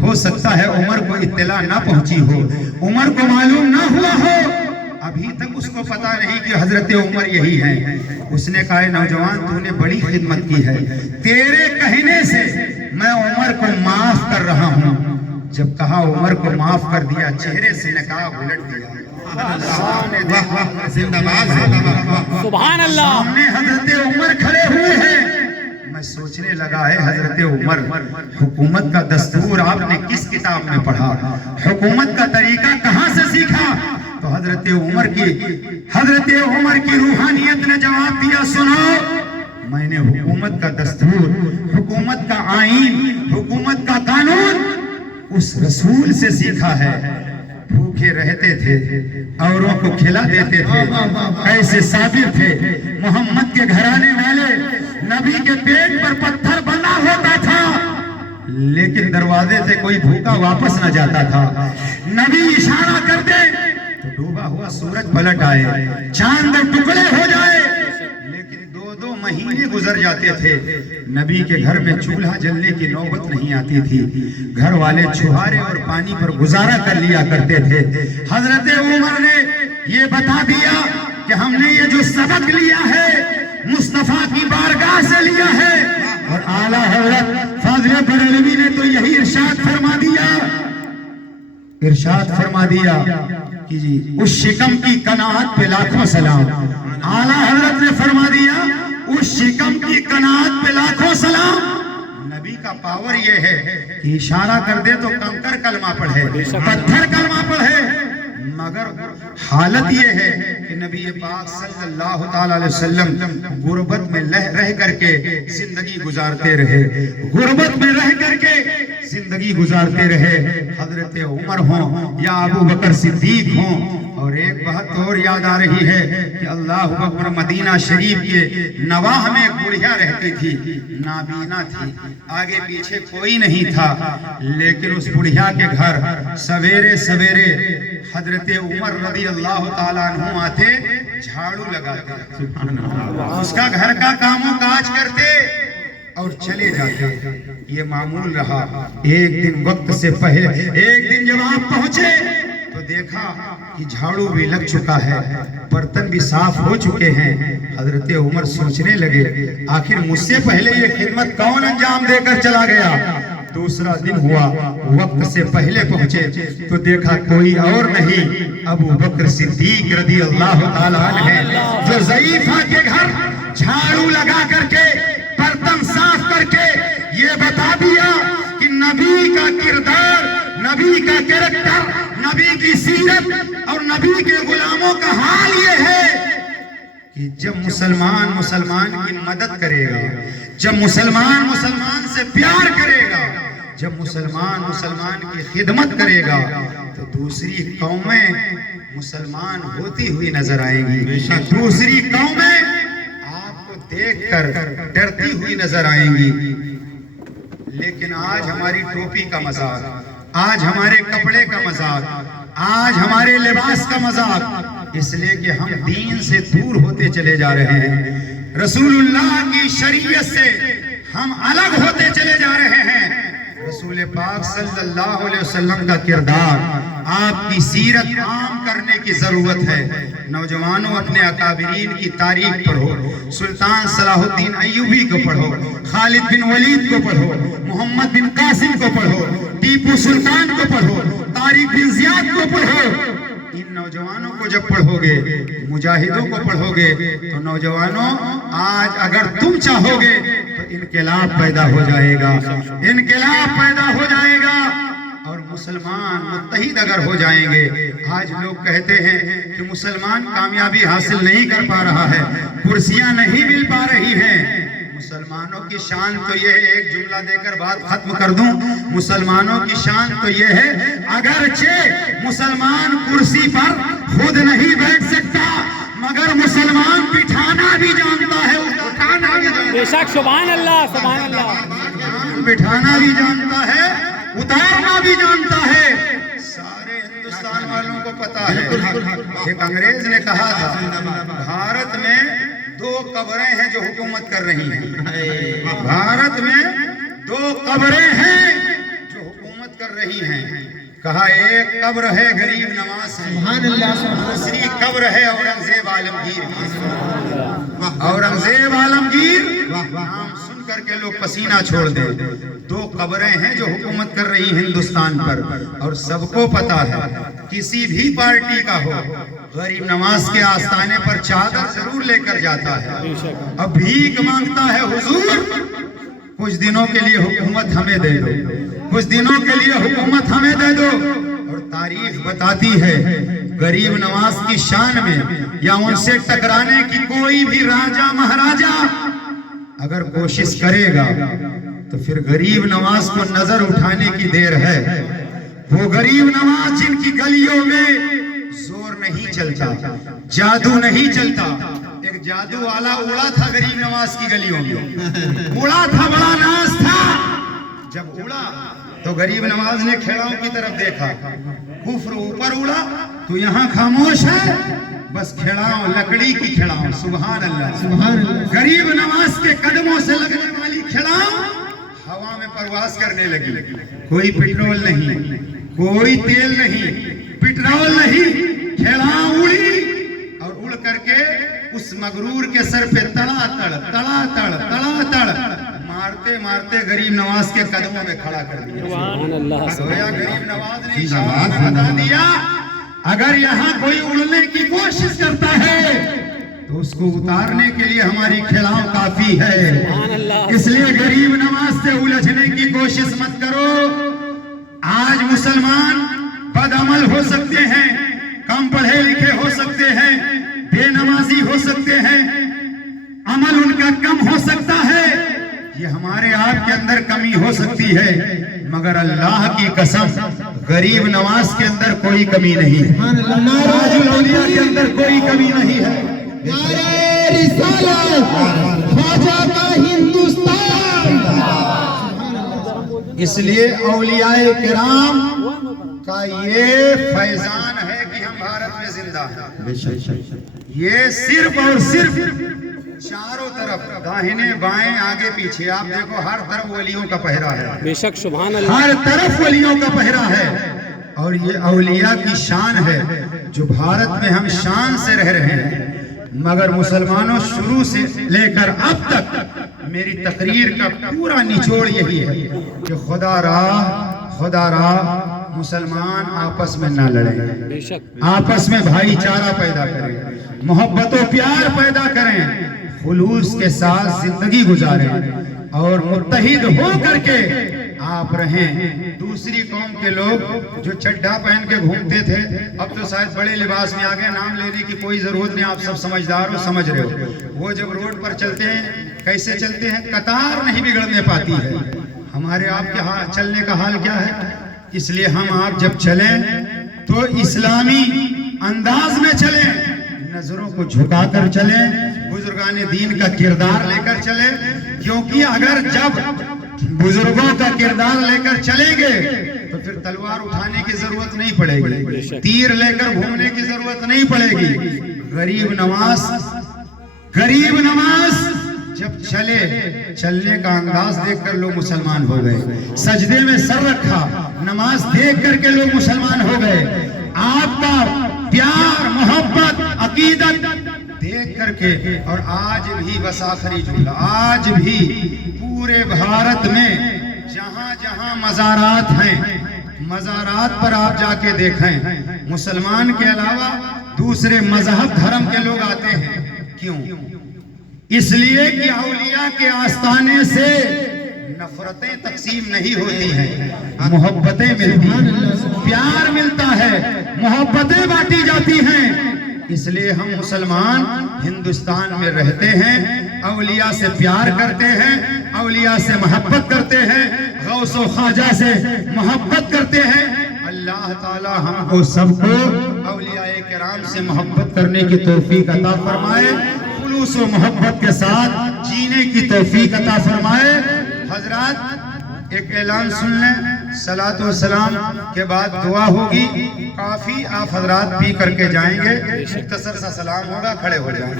हो सकता है उमर को इत्तला ना पहुंची हो, उमर को मालूम ना हुआ हो, अभी तक उसको पता नहीं कि हजरत उमर यही है। उसने कहा नौजवान तूने बड़ी खिदमत की है, तेरे कहने से मैं उमर को माफ कर रहा हूँ। जब कहा उमर को माफ कर दिया, चेहरे से नकाब उलट दिया। सुभान अल्लाह। सामने हजरत उमर खड़े हुए हैं। मैं सोचने लगा है हजरत उमर, हुकूमत का दस्तूर आपने किस किताब में पढ़ा, हुकूमत का तरीका कहां से सीखा? तो हजरत उमर की रूहानियत ने जवाब दिया, सुनो मैंने हुकूमत का दस्तूर, हुकूमत का आईन, हुकूमत का कानून उस रसूल से सीखा है। भूखे रहते थे, औरों को खिला देते थे, ऐसे साबिर थे। मोहम्मद के घराने वाले, नबी के पेट पर पत्थर बना होता था, लेकिन दरवाजे से कोई भूखा वापस न जाता था। नबी इशारा कर दे तो डूबा हुआ सूरज पलट आए, चांद टुकड़े हो जाए, लेकिन 2-2 महीने गुजर जाते थे, नबी के घर में चूल्हा जलने की नौबत नहीं आती थी। घर वाले छुहारे और पानी पर गुजारा कर लिया करते थे। हजरत उमर ने ये बता दिया कि हमने ये जो सबक लिया है मुस्तफा की बारगाह से लिया है। और आला हजरत फाज़िल बरेलवी ने तो यही इरशाद फरमा दिया कि जी उस शिकम की कनात पे लाखों सलाम। आला हजरत ने फरमा दिया उस शिकम की कनात पे लाखों सलाम। नबी का पावर ये है कि इशारा कर दे तो कंकर कलमा पढ़े, पत्थर कलमा पढ़े, मगर हालत ये है कि नबी पाक सल्लल्लाहु ताला अलैहि वसल्लम गुर्बत में रह करके जिंदगी गुजारते रहे, गुर्बत में रह करके जिंदगी गुजारते रहे। हजरत उमर हो या अबू बकर सिद्दीक हो। और एक बात और याद आ रही है कि अल्लाहु अकबर, मदीना शरीफ के नवाह में एक बुढ़िया रहती थी, नाबीना थी, आगे पीछे कोई नहीं था, लेकिन उस बुढ़िया के घर सवेरे सवेरे हजरत उमर रज़ी अल्लाह ताला अन्हु आते, झाड़ू लगाते, उसका घर का कामों काज करते और चले जाते। ये मामूल रहा। एक दिन वक्त से पहले, एक दिन जब आप पहुंचे तो देखा कि झाड़ू भी लग चुका है, बर्तन भी साफ हो चुके हैं। हजरत उमर सोचने लगे आखिर मुझसे पहले ये खिदमत कौन अंजाम देकर चला गया। दूसरा दिन हुआ, वक्त से पहले पहुंचे तो देखा कोई और नहीं, अबू बकर सिद्दीक रज़ी अल्लाह ताला अन्हु, जो ज़ईफा के घर झाड़ू लगा करके बर्तन साफ करके ये बता दिया कि नबी का किरदार, नबी का कैरेक्टर, नबी की सीरत और नबी के गुलामों का हाल ये है कि जब मुसलमान मुसलमान की मदद करेगा, जब मुसलमान मुसलमान से प्यार करेगा, जब मुसलमान मुसलमान की खिदमत करेगा, तो दूसरी कौमें मुसलमान होती हुई नजर आएंगी, दूसरी कौमें आपको देखकर डरती हुई नजर आएंगी। लेकिन आज हमारी टोपी का मजाक, आज हमारे कपड़े का मजाक, आज हमारे लिबास का मजाक, इसलिए कि हम दीन से दूर होते चले जा रहे हैं, रसूलुल्लाह की शरीयत से हम अलग होते चले जा रहे हैं। रसूल पाक सल्लल्लाहु अलैहि वसल्लम का किरदार, आपकी सीरत आम करने की जरूरत है। नौजवानों अपने अकाबिरीन की तारीख पढ़ो, सुल्तान सलाहुद्दीन अय्यूबी को पढ़ो, खालिद बिन वलीद को पढ़ो, मोहम्मद बिन कासिम को पढ़ो, टीपू सुल्तान को पढ़ो, तारिक बिन जियाद को पढ़ो। इन नौजवानों को जब पढ़ोगे, मुजाहिदों को पढ़ोगे, तो नौजवानों आज अगर तुम चाहोगे तो इनकलाब पैदा हो जाएगा, इनकलाब पैदा हो जाएगा और मुसलमान मुत्तहिद अगर हो जाएंगे। आज लोग कहते हैं कि मुसलमान कामयाबी हासिल नहीं कर पा रहा है, कुर्सियां नहीं मिल पा रही हैं। मुसलमानों की शान तो ये है, एक जुमला देकर बात खत्म कर दूं, मुसलमानों की शान तो ये है, अगरचे मुसलमान कुर्सी पर खुद नहीं बैठ सकता, मगर मुसलमान बिठाना भी जानता है, उठाना भी जानता है। बेशक, सुभान अल्लाह, सुभान अल्लाह। बिठाना भी जानता है, उतारना भी जानता है। सारे हिंदुस्तान वालों को पता है। एक अंग्रेज ने कहा था भारत में 2 कब्रें हैं जो हुकूमत कर रही हैं, भारत में 2 कब्रें हैं जो हुकूमत کر رہی ہیں. کہا ایک قبر ہے غریب نواز کی، دوسری قبر ہے اورنگزیب عالمگیر کی. اورنگزیب عالمگیر نام سن کر کے لوگ پسینہ چھوڑ دیں. دو قبریں ہیں جو حکومت کر رہی ہیں ہندوستان پر، اور سب کو پتا ہے کسی بھی پارٹی کا ہو غریب نواز کے آستانے پر چادر ضرور لے کر جاتا ہے. اب بھیک مانگتا ہے حضور کچھ دنوں کے لیے حکومت ہمیں دے دو، کچھ دنوں کے لیے حکومت ہمیں دے دو. اور تاریخ بتاتی ہے غریب نواز کی شان میں یا ان سے ٹکرانے کی کوئی بھی راجا مہاراجا اگر کوشش کرے گا تو پھر غریب نواز کو نظر اٹھانے کی دیر ہے. وہ غریب نواز جن کی گلیوں میں زور نہیں چلتا، جادو نہیں چلتا. ایک جادو والا اڑا تھا غریب نواز کی گلیوں میں، اڑا تھا، بڑا ناز تھا. جب اڑا تو غریب نواز نے کھیڑاؤں کی طرف دیکھا، کفر اوپر اڑا تو یہاں خاموش ہے، بس کھیڑاؤں لکڑی کی کھیڑاؤں. سبحان اللہ، سبحان اللہ. غریب نواز کے قدموں سے لگنے والی کھیڑاؤں ہوا میں پرواز کرنے لگی. کوئی پٹرول نہیں، کوئی تیل نہیں، پٹرول نہیں، کھیڑاؤں اڑی اور اڑ کر کے اس مغرور کے سر پہ تڑا تڑ مارتے مارتے غریب نواز کے قدموں میں کھڑا کر دیا. گویا غریب نواز نے اشارہ بتا دیا اگر یہاں کوئی اڑنے کی کوشش کرتا ہے تو اس کو اتارنے کے لیے ہماری کھیڑاؤں کافی ہے. اس لیے غریب نواز سے الجھنے کی کوشش مت کرو. آج مسلمان بد عمل ہو سکتے ہیں، کم پڑھے لکھے ہو سکتے ہیں، بے نمازی ہو سکتے ہیں، عمل ان کا کم ہو سکتا ہے، یہ ہمارے آپ کے اندر کمی ہو سکتی ہے، مگر اللہ کی قسم غریب نواز کے اندر کوئی کمی نہیں ہے، تاج الاولیاء کے اندر کوئی کمی نہیں ہے. نعرہ رسالت خواجہ کا ہندوستان. اس لیے اولیاء کرام کا یہ فیضان ہے کہ ہم بھارت میں زندہ ہیں. یہ صرف اور صرف چاروں طرف داہنے بائیں آگے پیچھے آپ دیکھو ہر طرف ولیوں کا پہرا ہے. بے شک سبحان اللہ. ہر طرف ولیوں کا پہرا ہے، اور یہ اولیاء کی شان ہے جو بھارت میں ہم شان سے رہ رہے ہیں. مگر مسلمانوں شروع سے لے کر اب تک میری تقریر کا پورا نچوڑ یہی ہے کہ خدا راہ مسلمان آپس میں نہ لڑیں، آپس میں بھائی چارہ پیدا کریں، محبت و پیار پیدا کریں، خلوص کے ساتھ زندگی گزاریں اور متحد ہو کر کے آپ رہیں. دوسری قوم کے لوگ جو چڈھا پہن کے گھومتے تھے اب تو شاید بڑے لباس میں آگے، نام لینے کی کوئی ضرورت نہیں، آپ سب سمجھدار ہو، سمجھ رہے ہو. وہ جب روڈ پر چلتے ہیں کیسے چلتے ہیں؟ قطار نہیں بگڑنے پاتی ہے. ہمارے آپ کے چلنے کا حال کیا ہے؟ اس لیے ہم آپ جب چلیں تو اسلامی انداز میں چلیں، نظروں کو جھکا کر چلیں، بزرگان دین کا کردار لے کر چلیں. کیونکہ اگر جب بزرگوں کا کردار لے کر چلیں گے تو پھر تلوار اٹھانے کی ضرورت نہیں پڑے گی، تیر لے کر گھومنے کی ضرورت نہیں پڑے گی. غریب نواز جب چلنے کا انداز دیکھ کر لوگ مسلمان ہو گئے، سجدے میں سر رکھا، نماز دیکھ کر کے لوگ مسلمان ہو گئے. آپ کا پیار، محبت، عقیدت دیکھ کر کے، اور آج بھی بس آخری جملہ، آج بھی پورے بھارت میں جہاں جہاں مزارات ہیں، مزارات پر آپ جا کے دیکھیں مسلمان کے علاوہ دوسرے مذہب دھرم کے لوگ آتے ہیں. کیوں؟ اس لیے کہ اولیاء کے آستانے سے نفرتیں تقسیم نہیں ہوتی ہیں، محبتیں ملتی ہیں، پیار ملتا ہے، محبتیں بانٹی جاتی ہیں. اس لیے ہم مسلمان ہندوستان میں رہتے ہیں، اولیاء سے پیار کرتے ہیں، اولیاء سے محبت کرتے ہیں، غوث و خواجہ سے محبت کرتے ہیں. اللہ تعالی ہم کو سب کو اولیاء کرام سے محبت کرنے کی توفیق عطا فرمائے، خلوص و محبت کے ساتھ جینے کی توفیق عطا فرمائے. حضرات ایک اعلان سن لیں، صلاۃ و سلام کے بعد دعا ہوگی، کافی آپ حضرات پی کر کے جائیں گے، مختصر سا سلام ہوگا، کھڑے ہو جائیں.